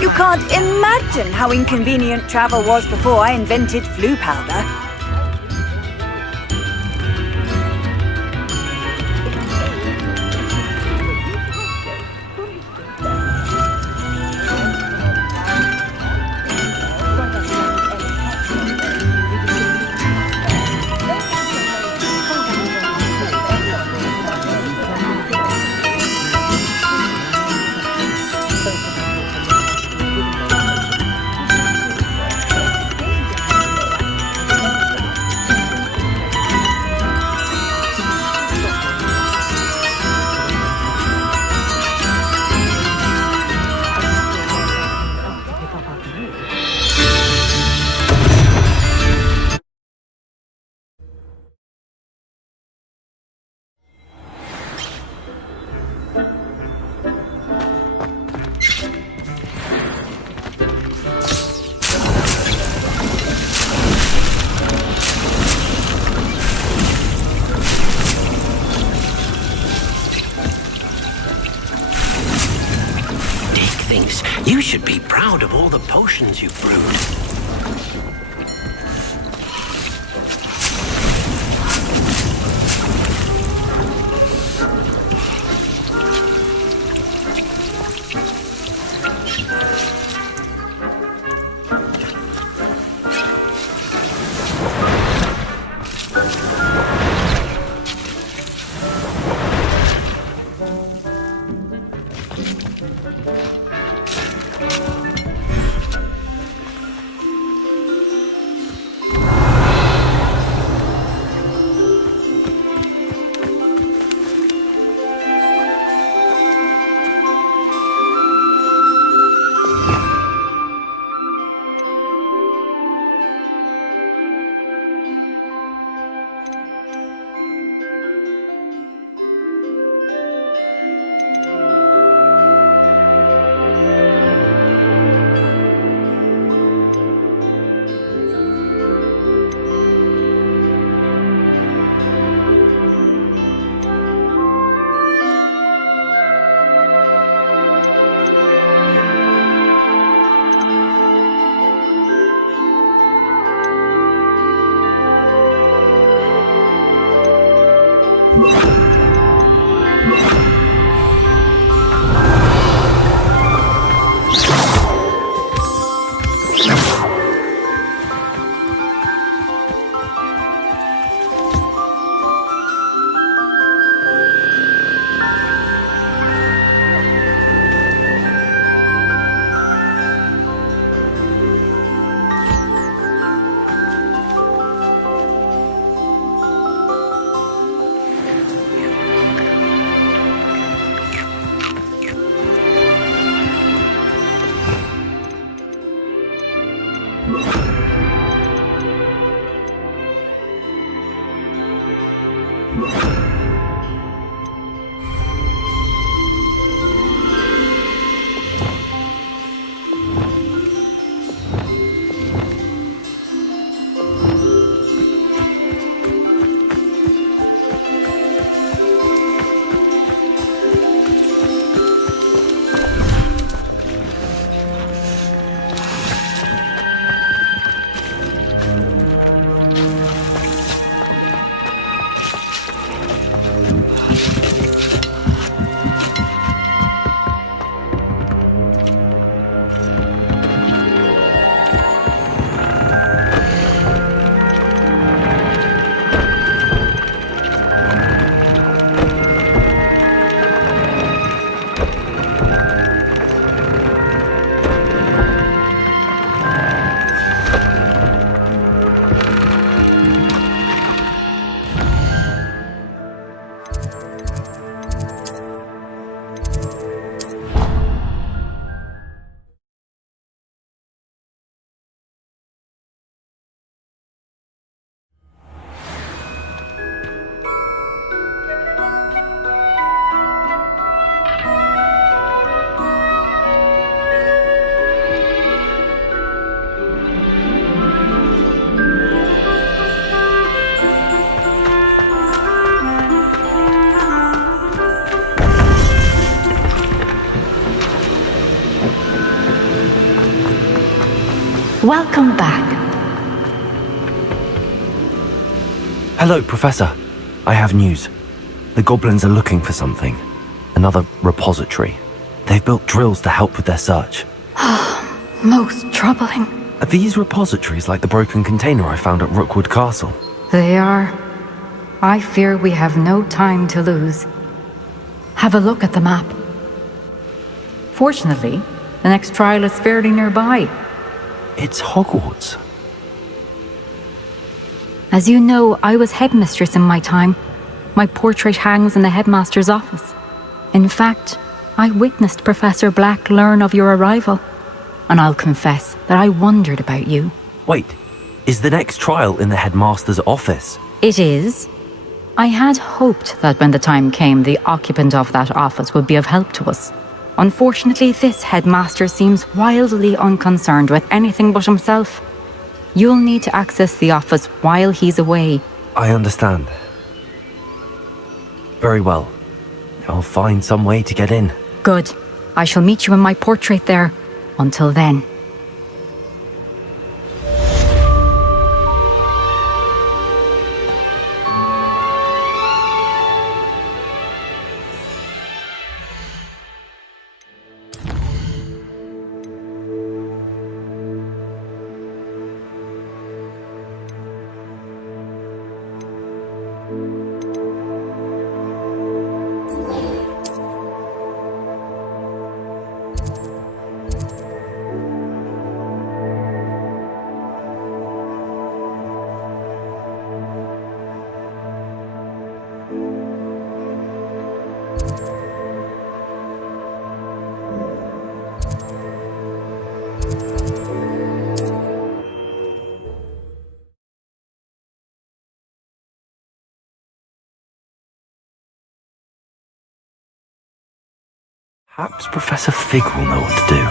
You can't imagine how inconvenient travel was before I invented flu powder. You should be proud of all the potions you've brewed. Welcome back. Hello, Professor. I have news. The goblins are looking for something. Another repository. They've built drills to help with their search. Most troubling. Are these repositories like the broken container I found at Rookwood Castle? They are. I fear we have no time to lose. Have a look at the map. Fortunately, the next trial is fairly nearby. It's Hogwarts. As you know, I was headmistress in my time. My portrait hangs in the headmaster's office. In fact, I witnessed Professor Black learn of your arrival. And I'll confess that I wondered about you. Wait, is the next trial in the headmaster's office? It is. I had hoped that when the time came, the occupant of that office would be of help to us. Unfortunately, this headmaster seems wildly unconcerned with anything but himself. You'll need to access the office while he's away. I understand. Very well. I'll find some way to get in. Good. I shall meet you in my portrait there. Until then. Perhaps Professor Fig will know what to do.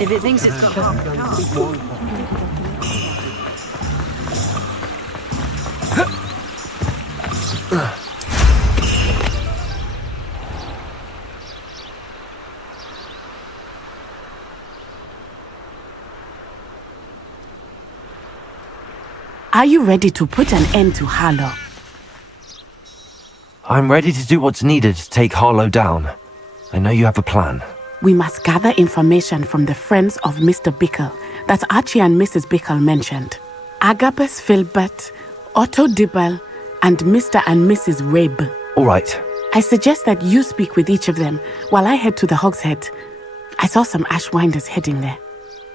If it thinks it's Are you ready to put an end to Harlow? I'm ready to do what's needed to take Harlow down. I know you have a plan. We must gather information from the friends of Mr. Bickle that Archie and Mrs. Bickle mentioned. Agabus Filbert, Otto Dibble, and Mr. and Mrs. Rabe. All right. I suggest that you speak with each of them while I head to the Hogshead. I saw some Ashwinders heading there.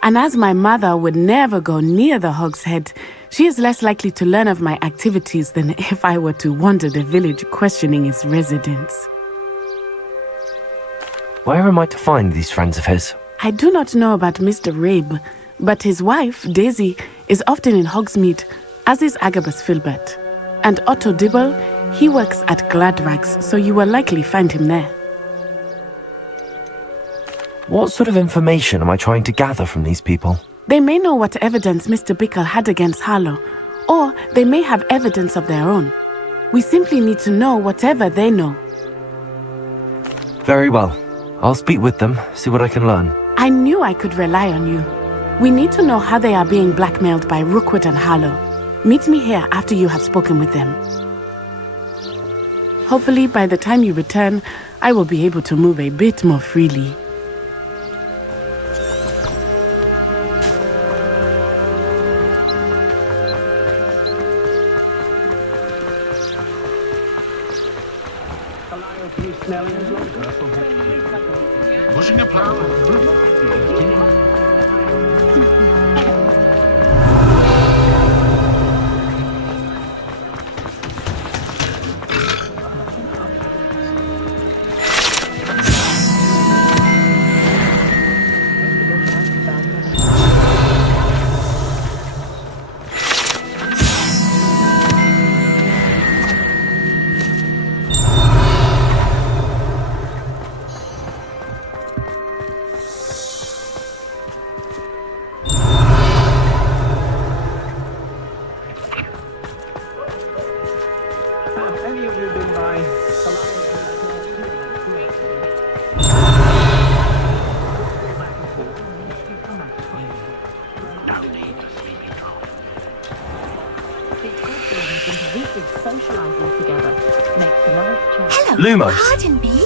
And as my mother would never go near the Hogshead, she is less likely to learn of my activities than if I were to wander the village questioning its residents. Where am I to find these friends of his? I do not know about Mr. Rabe, but his wife, Daisy, is often in Hogsmeade, as is Agabus Filbert. And Otto Dibble, he works at Gladrags, so you will likely find him there. What sort of information am I trying to gather from these people? They may know what evidence Mr. Bickle had against Harlow, or they may have evidence of their own. We simply need to know whatever they know. Very well. I'll speak with them, see what I can learn. I knew I could rely on you. We need to know how they are being blackmailed by Rookwood and Harlow. Meet me here after you have spoken with them. Hopefully, by the time you return, I will be able to move a bit more freely. Pushing a plow. Hello. Lumos. Pardon me.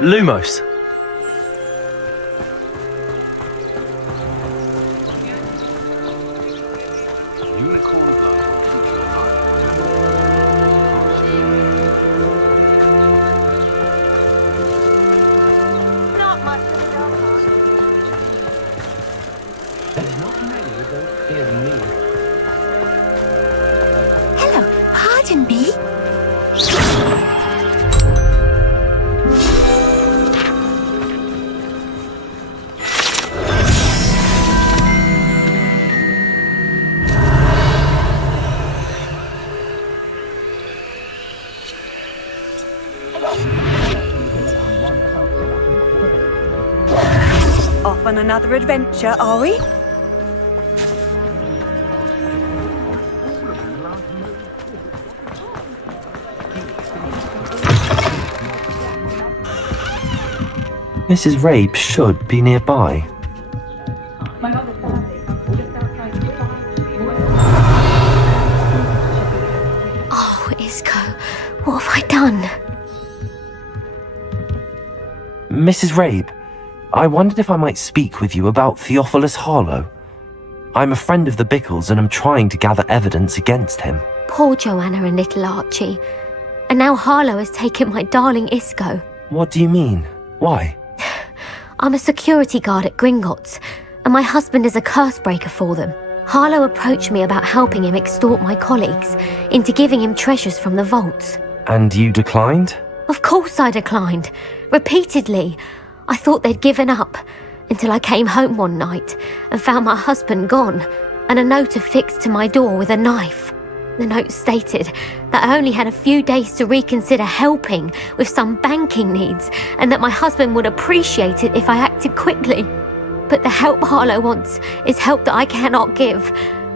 Lumos. Hello. Pardon me. Off on another adventure, are we? Mrs. Rabe should be nearby. Oh, Isco, what have I done? Mrs. Rabe, I wondered if I might speak with you about Theophilus Harlow. I'm a friend of the Bickles and I'm trying to gather evidence against him. Poor Joanna and little Archie. And now Harlow has taken my darling Isco. What do you mean? Why? I'm a security guard at Gringotts, and my husband is a curse breaker for them. Harlow approached me about helping him extort my colleagues into giving him treasures from the vaults. And you declined? Of course I declined. Repeatedly. I thought they'd given up, until I came home one night and found my husband gone, and a note affixed to my door with a knife. The note stated that I only had a few days to reconsider helping with some banking needs, and that my husband would appreciate it if I acted quickly. But the help Harlow wants is help that I cannot give,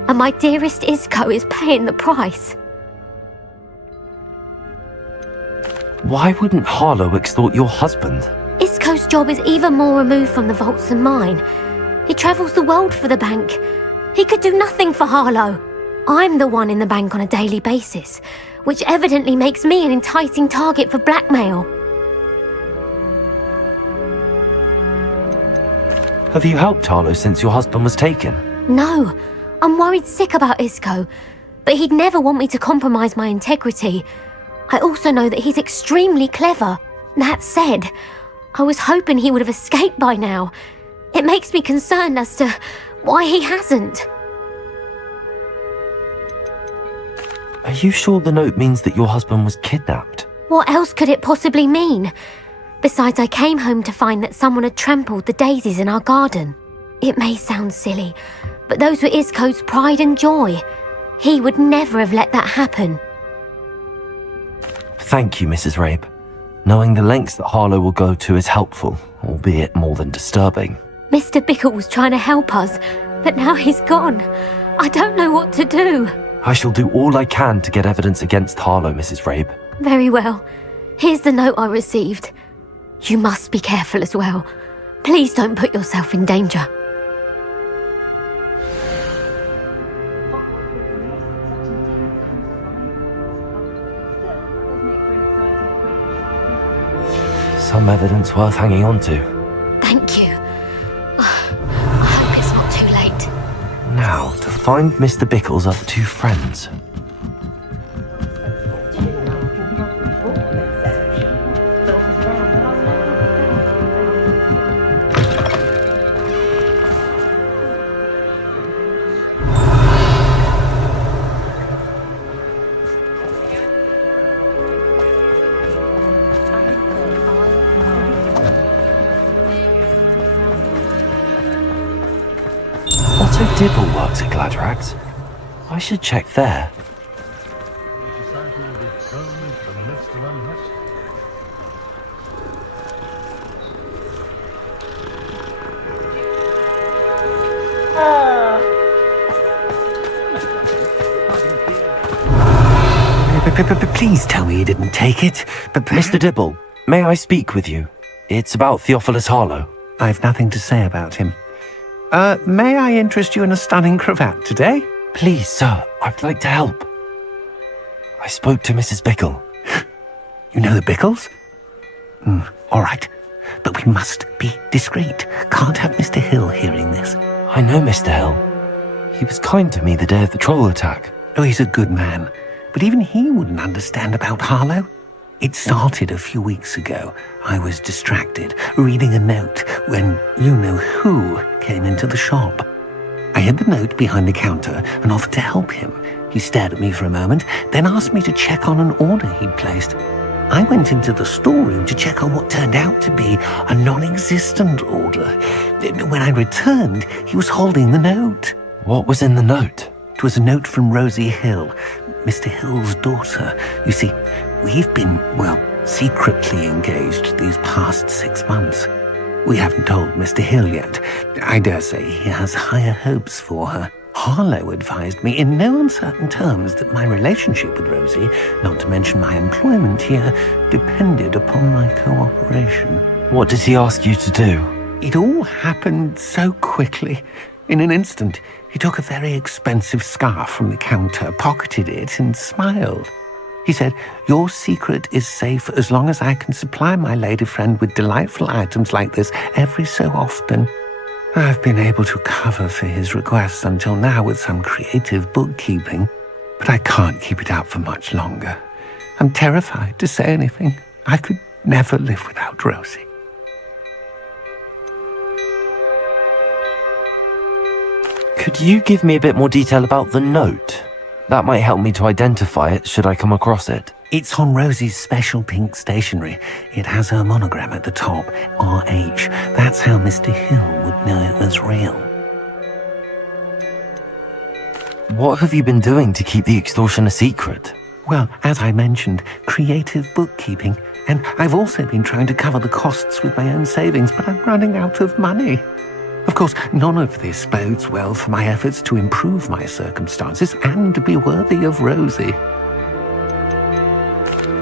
and my dearest Isco is paying the price. Why wouldn't Harlow extort your husband? Isco's job is even more removed from the vaults than mine. He travels the world for the bank. He could do nothing for Harlow. I'm the one in the bank on a daily basis, which evidently makes me an enticing target for blackmail. Have you helped Harlow since your husband was taken? No, I'm worried sick about Isco, but he'd never want me to compromise my integrity. I also know that he's extremely clever. That said, I was hoping he would have escaped by now. It makes me concerned as to why he hasn't. Are you sure the note means that your husband was kidnapped? What else could it possibly mean? Besides, I came home to find that someone had trampled the daisies in our garden. It may sound silly, but those were Isco's pride and joy. He would never have let that happen. Thank you, Mrs. Rabe. Knowing the lengths that Harlow will go to is helpful, albeit more than disturbing. Mr. Bickle was trying to help us, but now he's gone. I don't know what to do. I shall do all I can to get evidence against Harlow, Mrs. Rabe. Very well. Here's the note I received. You must be careful as well. Please don't put yourself in danger. Some evidence worth hanging on to. Thank you. I hope it's not too late. Now, to find Mr. Bickle's other two friends. Dibble works at Gladrax. I should check there. Society will be thrown into the midst of unrest. Please tell me you didn't take it. But Mr. Dibble, may I speak with you? It's about Theophilus Harlow. I've nothing to say about him. May I interest you in a stunning cravat today? Please, sir, I'd like to help. I spoke to Mrs. Bickle. You know the Bickles? All right. But we must be discreet. Can't have Mr. Hill hearing this. I know Mr. Hill. He was kind to me the day of the troll attack. Oh, he's a good man. But even he wouldn't understand about Harlow. It started a few weeks ago. I was distracted, reading a note, when you-know-who came into the shop. I hid the note behind the counter and offered to help him. He stared at me for a moment, then asked me to check on an order he'd placed. I went into the storeroom to check on what turned out to be a non-existent order. When I returned, he was holding the note. What was in the note? It was a note from Rosie Hill, Mr. Hill's daughter. You see, we've been, secretly engaged these past 6 months. We haven't told Mr. Hill yet. I dare say he has higher hopes for her. Harlow advised me in no uncertain terms that my relationship with Rosie, not to mention my employment here, depended upon my cooperation. What did he ask you to do? It all happened so quickly. In an instant, he took a very expensive scarf from the counter, pocketed it, and smiled. He said, "Your secret is safe as long as I can supply my lady friend with delightful items like this every so often." I've been able to cover for his requests until now with some creative bookkeeping, but I can't keep it up for much longer. I'm terrified to say anything. I could never live without Rosie. Could you give me a bit more detail about the note? That might help me to identify it should I come across it. It's on Rosie's special pink stationery. It has her monogram at the top, RH. That's how Mr. Hill would know it was real. What have you been doing to keep the extortion a secret? Well, as I mentioned, creative bookkeeping. And I've also been trying to cover the costs with my own savings, but I'm running out of money. Of course, none of this bodes well for my efforts to improve my circumstances and be worthy of Rosie.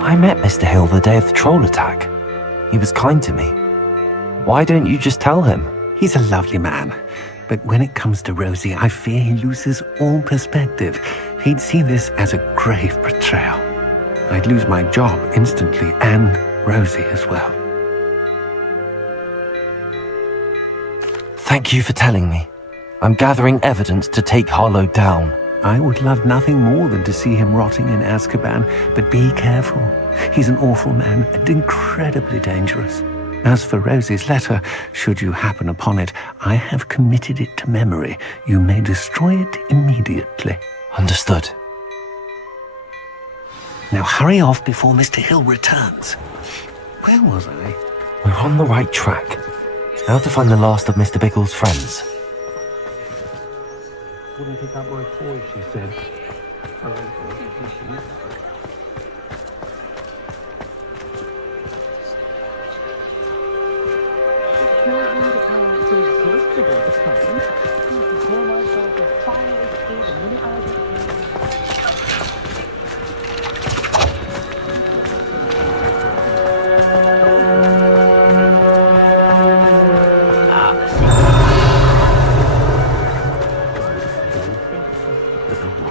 I met Mr. Hill the day of the troll attack. He was kind to me. Why don't you just tell him? He's a lovely man. But when it comes to Rosie, I fear he loses all perspective. He'd see this as a grave betrayal. I'd lose my job instantly, and Rosie as well. Thank you for telling me. I'm gathering evidence to take Harlow down. I would love nothing more than to see him rotting in Azkaban, but be careful. He's an awful man and incredibly dangerous. As for Rosie's letter, should you happen upon it, I have committed it to memory. You may destroy it immediately. Understood. Now hurry off before Mr. Hill returns. Where was I? We're on the right track. Now to find the last of Mr. Bickle's friends. Wouldn't pick up my toy, she said.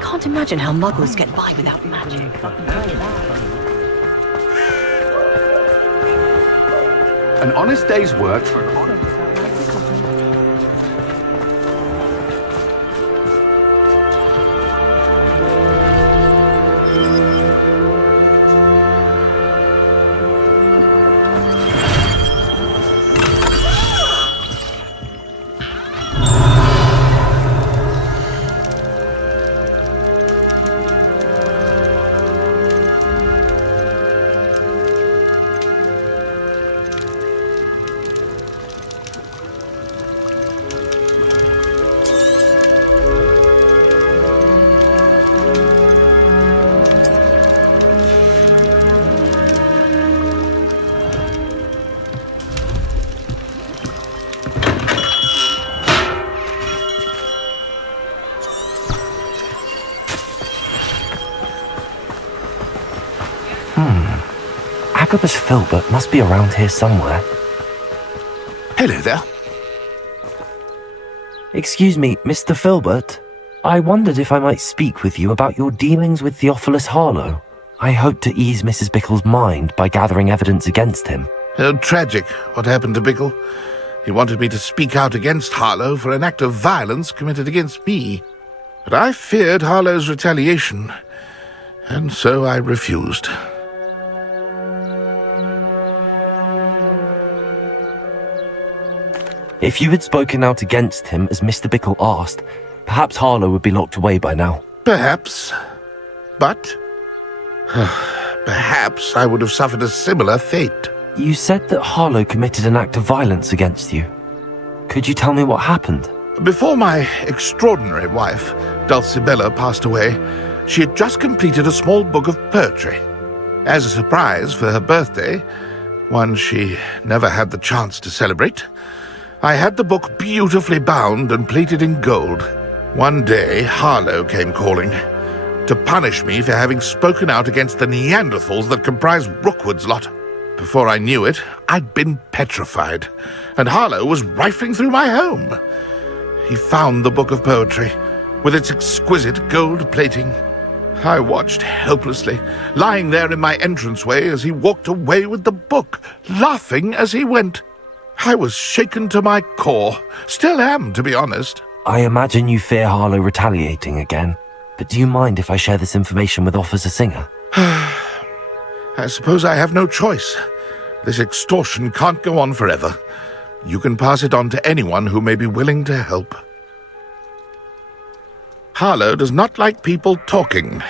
Can't imagine how muggles get by without magic. An honest day's work for an honest... Agabus Filbert must be around here somewhere. Hello there. Excuse me, Mr. Filbert. I wondered if I might speak with you about your dealings with Theophilus Harlow. I hope to ease Mrs. Bickle's mind by gathering evidence against him. Oh, tragic what happened to Bickle. He wanted me to speak out against Harlow for an act of violence committed against me. But I feared Harlow's retaliation, and so I refused. If you had spoken out against him as Mr. Bickle asked, perhaps Harlow would be locked away by now. Perhaps. But perhaps I would have suffered a similar fate. You said that Harlow committed an act of violence against you. Could you tell me what happened? Before my extraordinary wife, Dulcibella, passed away, she had just completed a small book of poetry. As a surprise for her birthday, one she never had the chance to celebrate, I had the book beautifully bound and plated in gold. One day, Harlow came calling to punish me for having spoken out against the Neanderthals that comprise Rookwood's lot. Before I knew it, I'd been petrified, and Harlow was rifling through my home. He found the book of poetry, with its exquisite gold plating. I watched helplessly, lying there in my entranceway as he walked away with the book, laughing as he went. I was shaken to my core. Still am, to be honest. I imagine you fear Harlow retaliating again, but do you mind if I share this information with Officer Singer? I suppose I have no choice. This extortion can't go on forever. You can pass it on to anyone who may be willing to help. Harlow does not like people talking,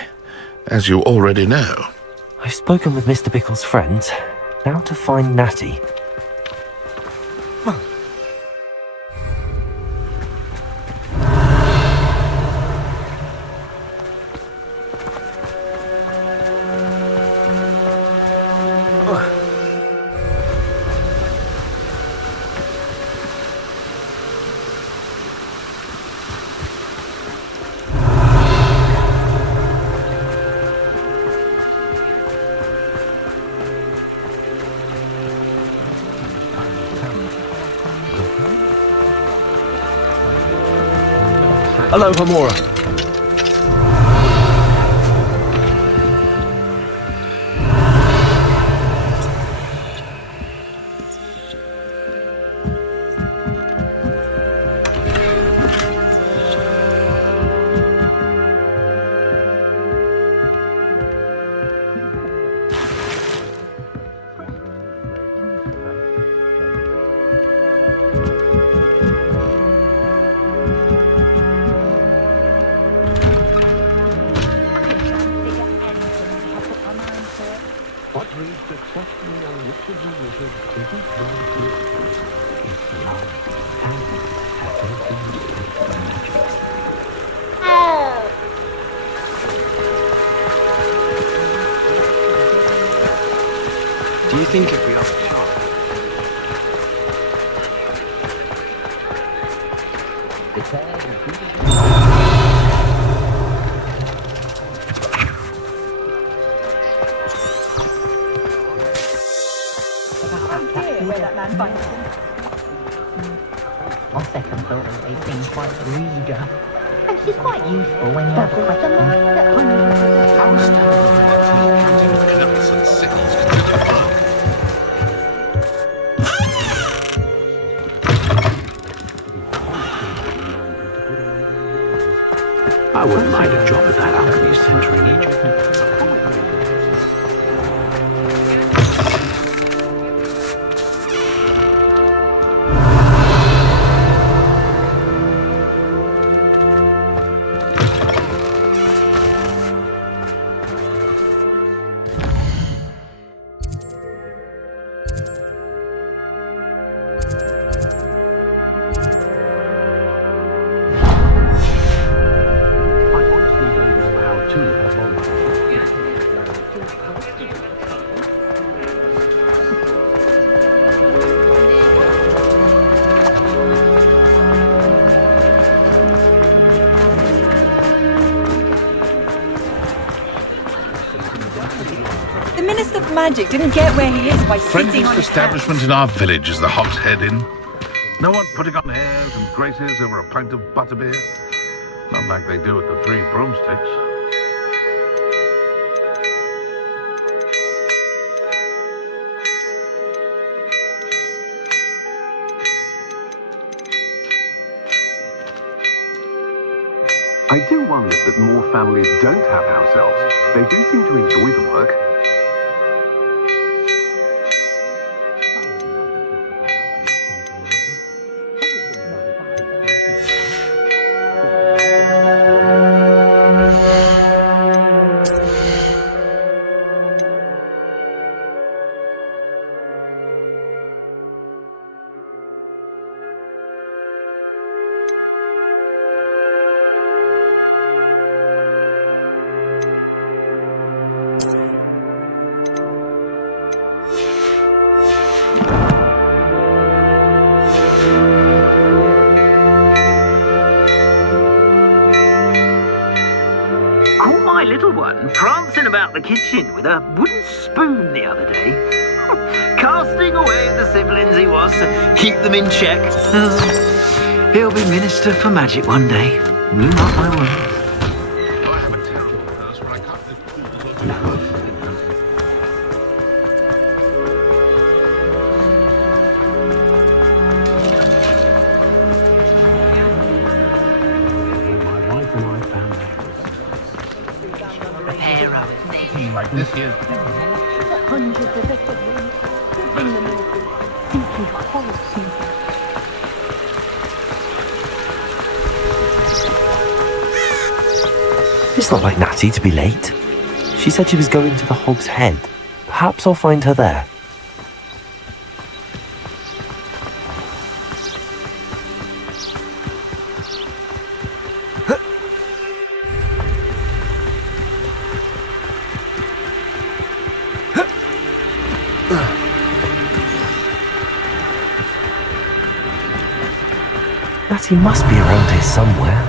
as you already know. I've spoken with Mr. Bickle's friends. Now to find Natty. Hello, Homora. What reads successfully on which of the wizards isn't very clear. It's love and everything but magic. Do you think if we are sharp? On second thought, they seem quite rude. And she's quite useful when you have a question. How standard counting knuckles and sickles considered? I wouldn't mind a job at that alchemy center in Egypt. magic didn't get where he is by sitting Friendliest on his establishment hands. in our village is the Hogshead Inn. No one putting on airs and graces over a pint of butterbeer. Not like they do at the Three Broomsticks. I do wonder that more families don't have house elves. They do seem to enjoy the work. Caught my little one prancing about the kitchen with a wooden spoon the other day. Casting away at the siblings he was to keep them in check. He'll be Minister for Magic one day. You mark my words. I am a terrible nurse, but I can't live tools on My wife and I found out. like this here. Hundreds of victims. Could bring them all to simply horrible. It's not like Natty to be late. She said she was going to the Hog's Head. Perhaps I'll find her there. Natty must be around here somewhere.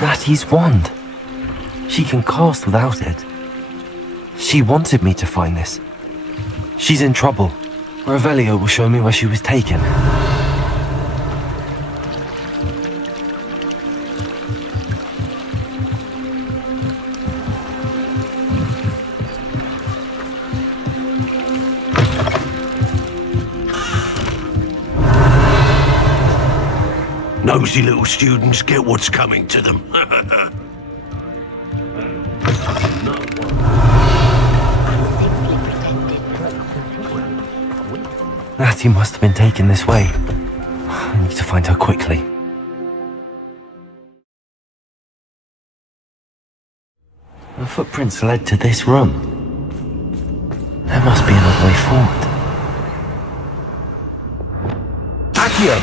Natty's wand. She can cast without it. She wanted me to find this. She's in trouble. Revelio will show me where she was taken. Nosy little students get what's coming to them. Natty must have been taken this way. I need to find her quickly. The footprints led to this room. There must be another way forward. Accio!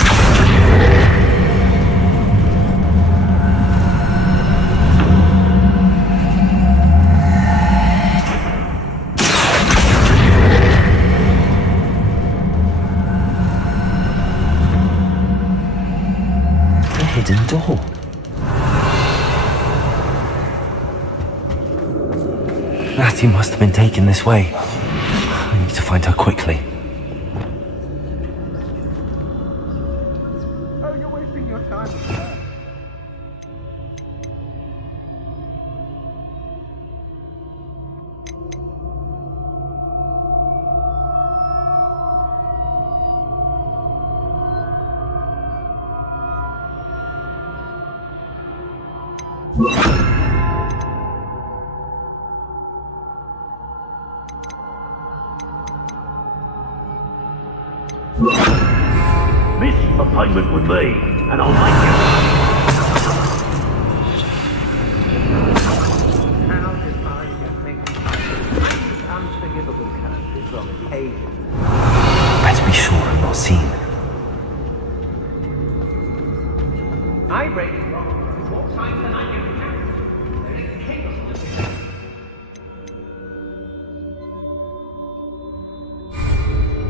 Hidden door. Natty must have been taken this way. I need to find her quickly. Oh, you're wasting your time. Miss appointment with me, and I'll make you. How divine you think unforgivable curses on occasion. Better be sure I'm not seen. I break wrong. What time can I give you? There is chaos.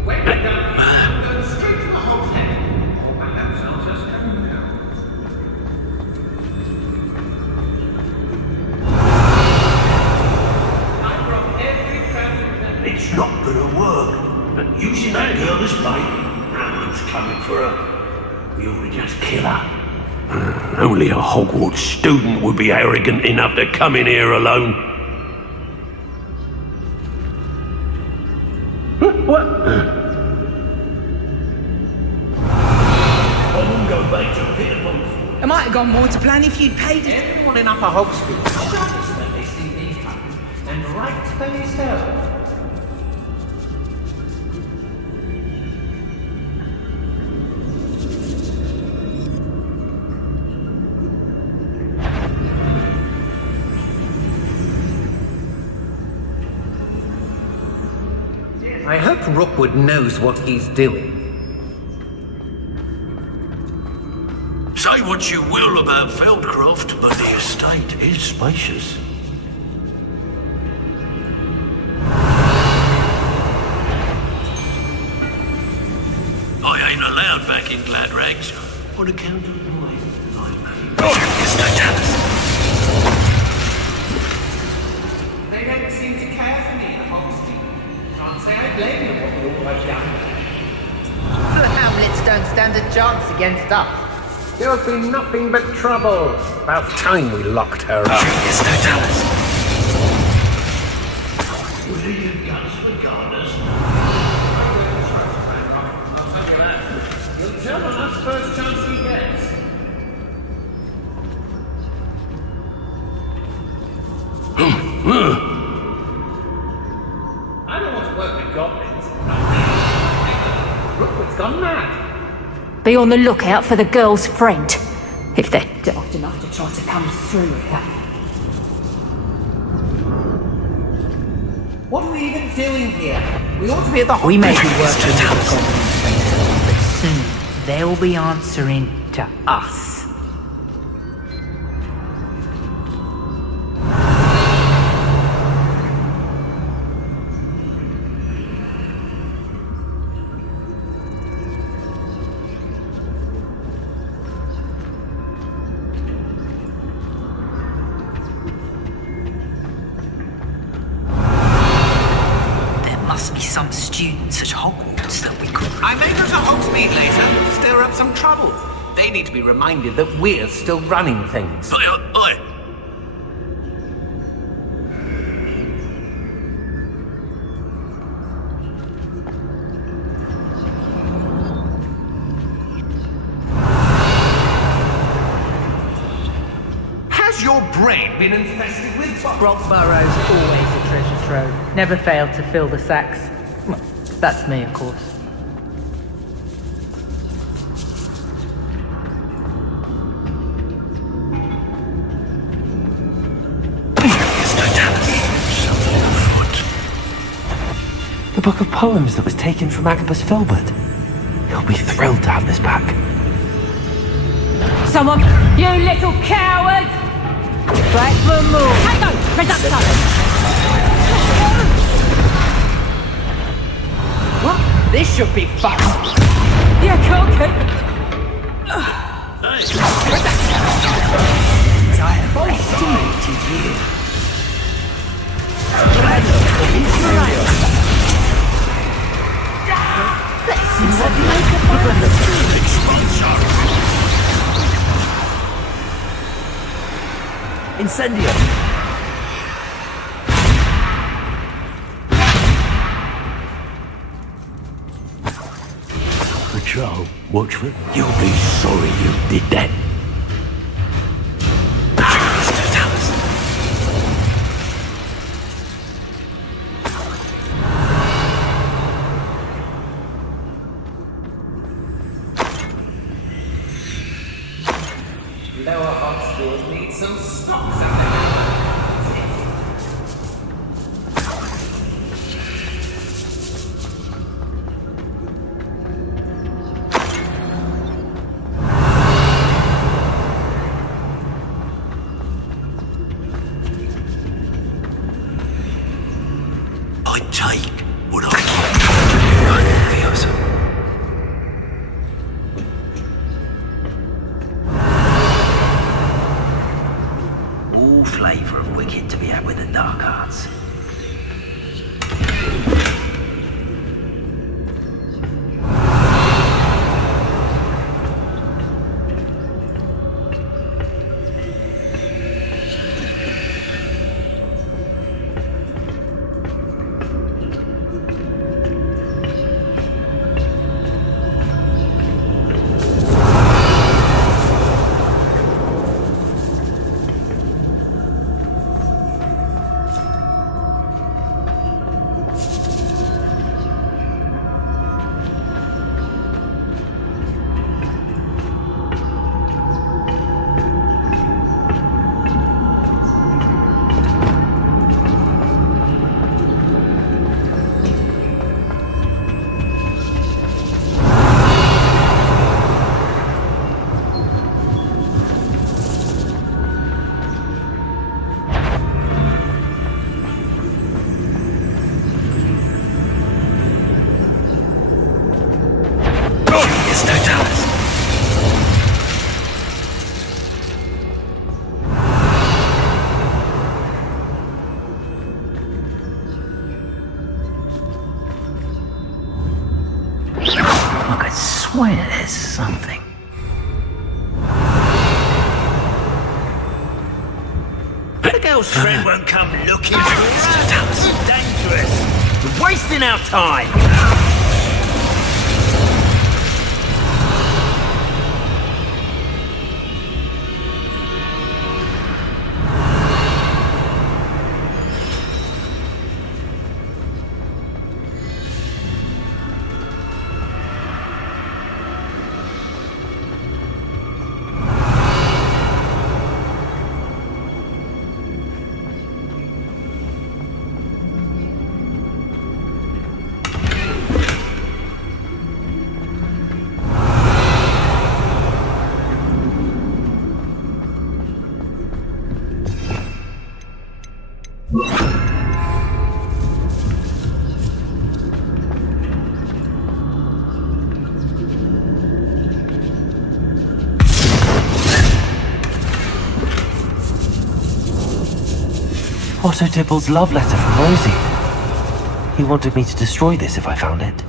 When we're done, I'm going straight to the hogshead. And that's not just coming now. I brought every traveler. It's not gonna work. But using that girl as bait, Rambo's coming for her. We ought to just kill her. Only a Hogwarts student would be arrogant enough to come in here alone. What? I wouldn't go back to Peterbolt. It might have gone more to plan if you'd paid it. Everyone in Upper Hogsmeade shocked when they see these happen, and rightfully so. I hope Rookwood knows what he's doing. Say what you will about Feldcroft, but the estate is spacious. I ain't allowed back in glad rags on account of my They don't seem to care for me in Hogsmeade. Can't say I blame them when we all were young. The Hamlets don't stand a chance against us. There'll be nothing but trouble. About time we locked her up. Yes, no Dallas. Will you guns regardless? He'll tell on us first chance he gets. I don't want to work with goblins. Rookwood's gone mad. Be on the lookout for the girl's friend, if they're daft enough to try to come through here. What are we even doing here? We ought to be at the We may be hospital. working with the goblins, but soon they'll be answering to us. Must be some students at Hogwarts that we could... I may go to Hogsmeade later, stir up some trouble. They need to be reminded that we're still running things. Oi. Has your brain been infested with bugs? Brockburrow's always a treasure trove. Never failed to fill the sacks. Well, that's me, of course. The book of poems that was taken from Agabus Filbert. He'll be thrilled to have this back. Someone, you little coward! Back for more! Hang on! Reducto! What? This should be fun. Yeah, okay. I have estimated you. Let's see what we make of Incendio! Patrol, Watchford, you'll be sorry you did that. lower upstairs need some stocks in there. I take what I all flavour of wicked to be had with the dark arts. I swear there's something. The girl's friend won't come looking for it. That's dangerous. We're wasting our time. Otto Dibble's love letter from Rosie. He wanted me to destroy this if I found it.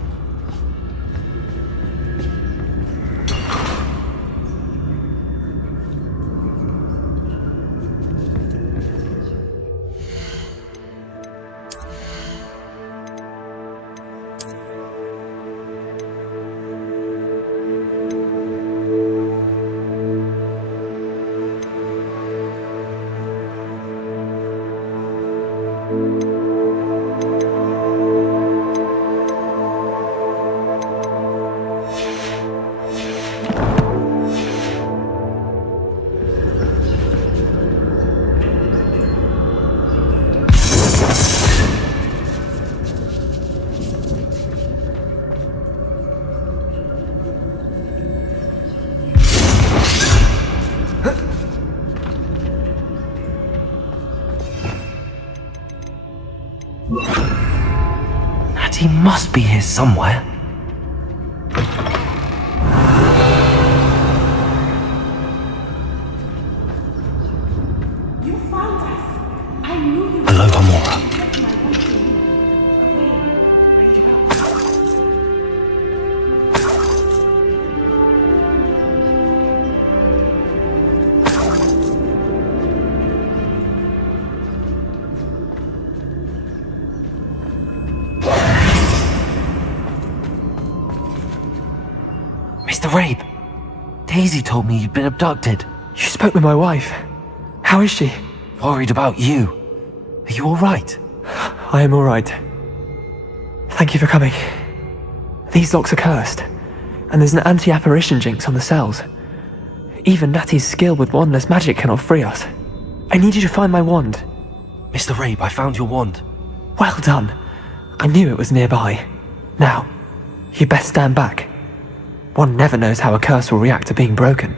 He must be here somewhere. You found us. I knew you. Hello, Amora. Mr. Rabe, Daisy told me you'd been abducted. You spoke with my wife. How is she? Worried about you. Are you alright? I am alright. Thank you for coming. These locks are cursed, and there's an anti-apparition jinx on the cells. Even Natty's skill with wandless magic cannot free us. I need you to find my wand. Mr. Rabe, I found your wand. Well done. I knew it was nearby. Now, you best stand back. One never knows how a curse will react to being broken.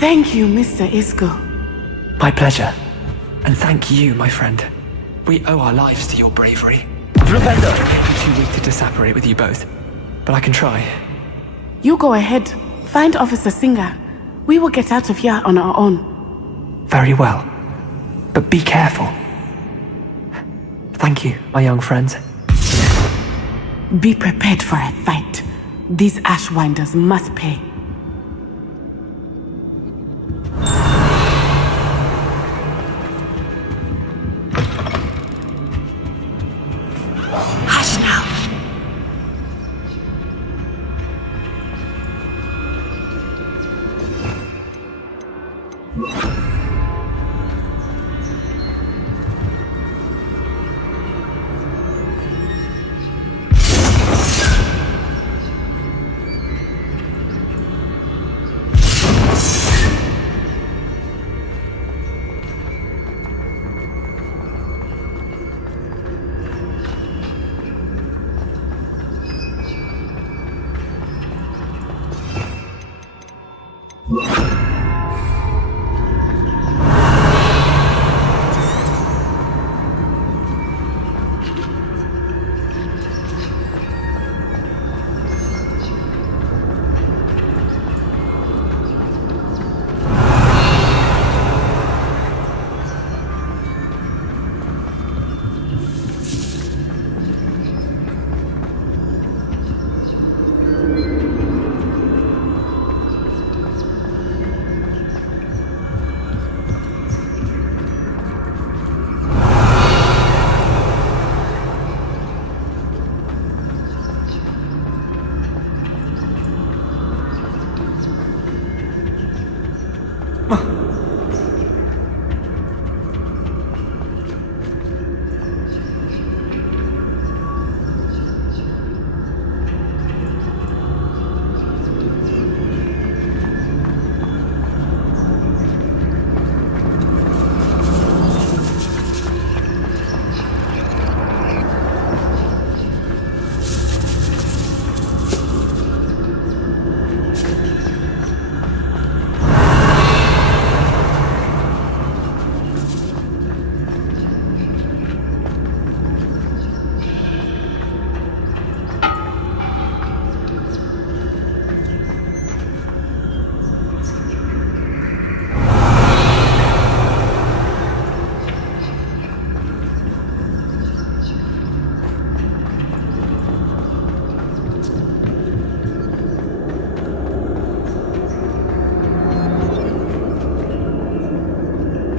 Thank you, Mr. Isco. My pleasure. And thank you, my friend. We owe our lives to your bravery. Flipendo! I'm too weak to disapparate with you both, but I can try. You go ahead. Find Officer Singer. We will get out of here on our own. Very well. But be careful. Thank you, my young friends. Be prepared for a fight. These Ashwinders must pay. Hush now.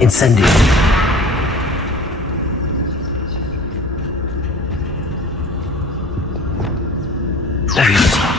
Incendio. Leviosa.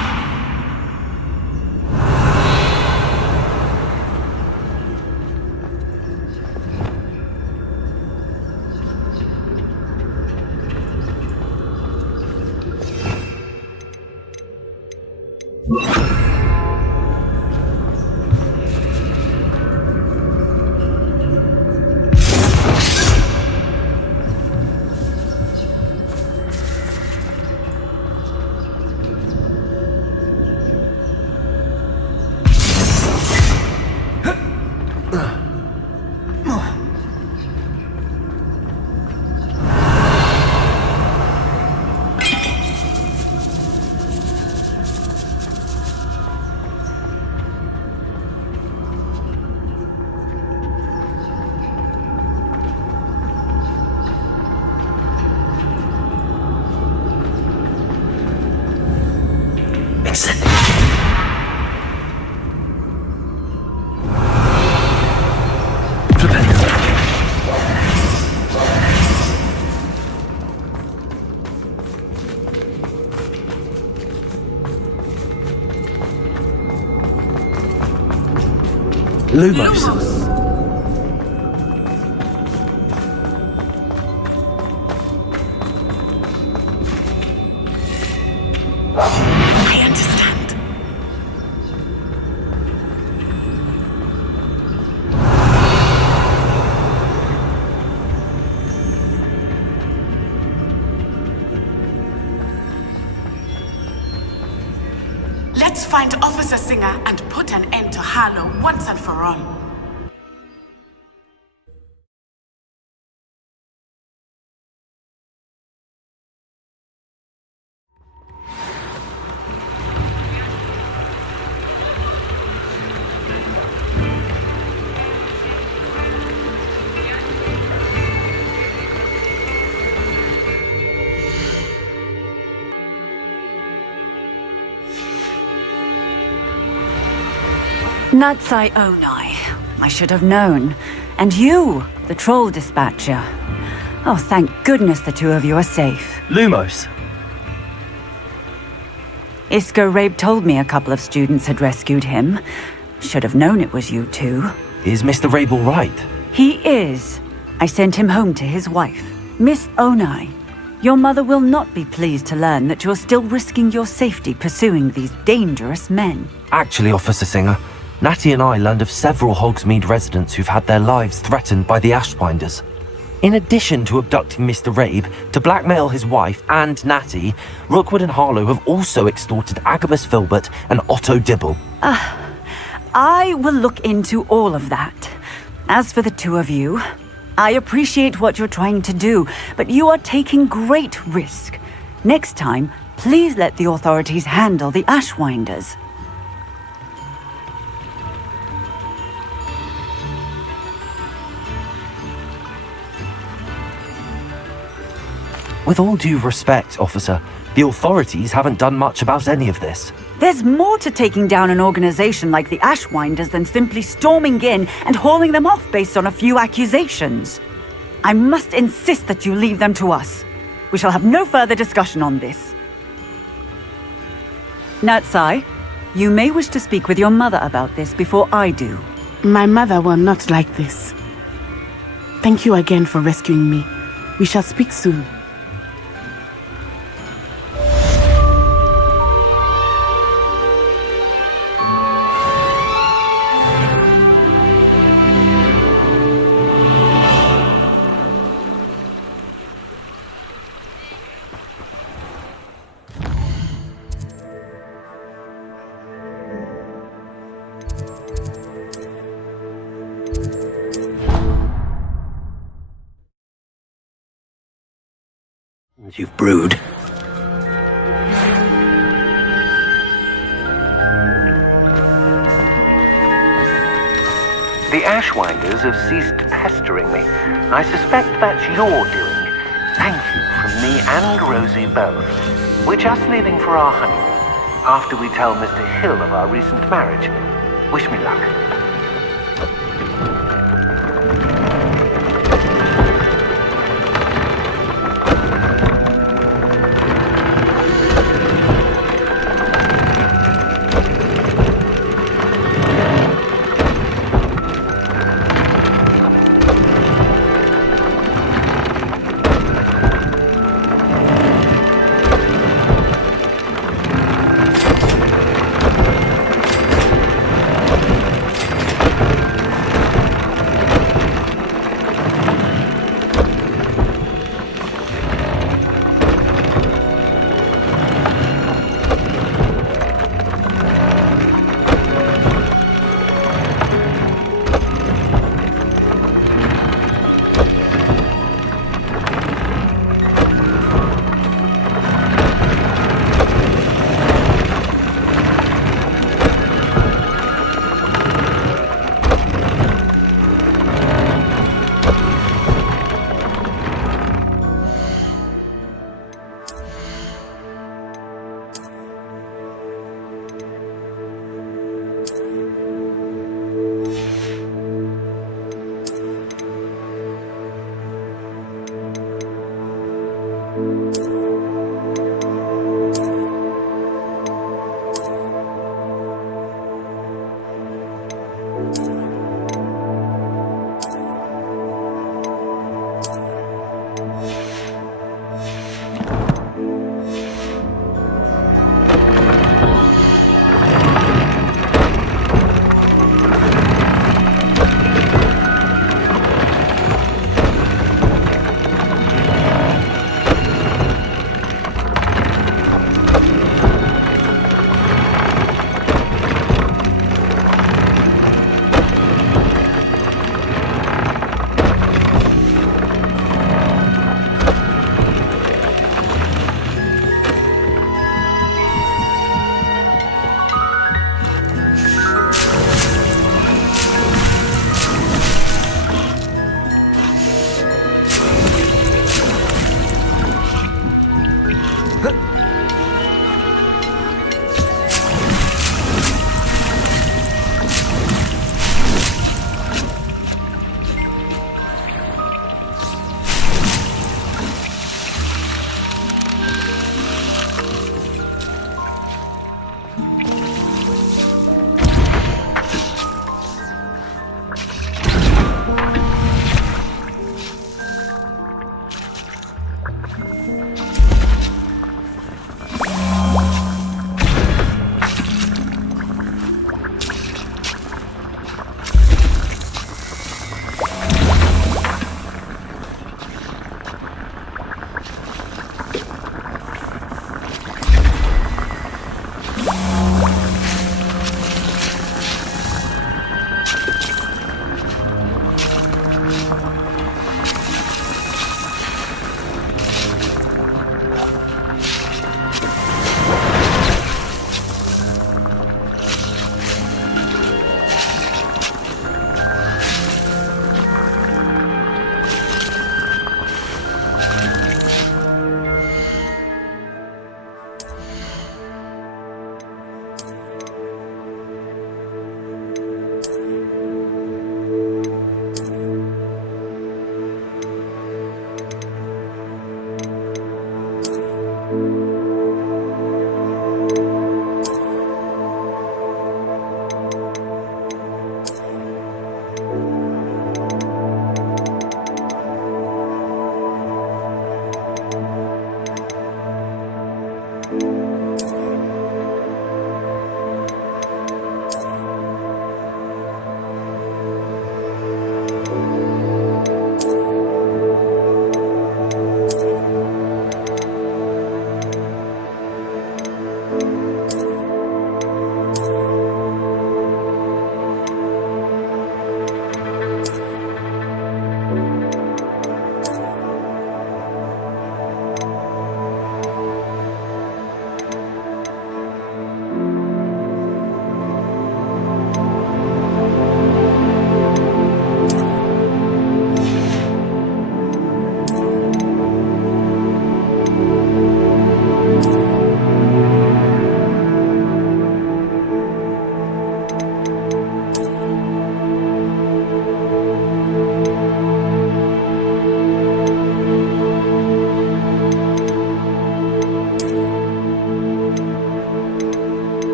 Lumos. I understand. Let's find Officer Singer and put an end to Harlow once and for all. Natsai Onai. I should have known. And you, the troll dispatcher. Oh, thank goodness the two of you are safe. Lumos. Isco Rabe told me a couple of students had rescued him. Should have known it was you two. Is Mr. Rabe all right? He is. I sent him home to his wife. Miss Onai, your mother will not be pleased to learn that you're still risking your safety pursuing these dangerous men. Actually, Officer Singer, Natty and I learned of several Hogsmeade residents who've had their lives threatened by the Ashwinders. In addition to abducting Mr. Rabe to blackmail his wife and Natty, Rookwood and Harlow have also extorted Agabus Filbert and Otto Dibble. I will look into all of that. As for the two of you, I appreciate what you're trying to do, but you are taking great risk. Next time, please let the authorities handle the Ashwinders. With all due respect, officer, the authorities haven't done much about any of this. There's more to taking down an organization like the Ashwinders than simply storming in and hauling them off based on a few accusations. I must insist that you leave them to us. We shall have no further discussion on this. Natsai, you may wish to speak with your mother about this before I do. My mother will not like this. Thank you again for rescuing me. We shall speak soon. You've brewed. The Ashwinders have ceased pestering me. I suspect that's your doing. Thank you from me and Rosie both. We're just leaving for our honeymoon, after we tell Mr. Hill of our recent marriage. Wish me luck.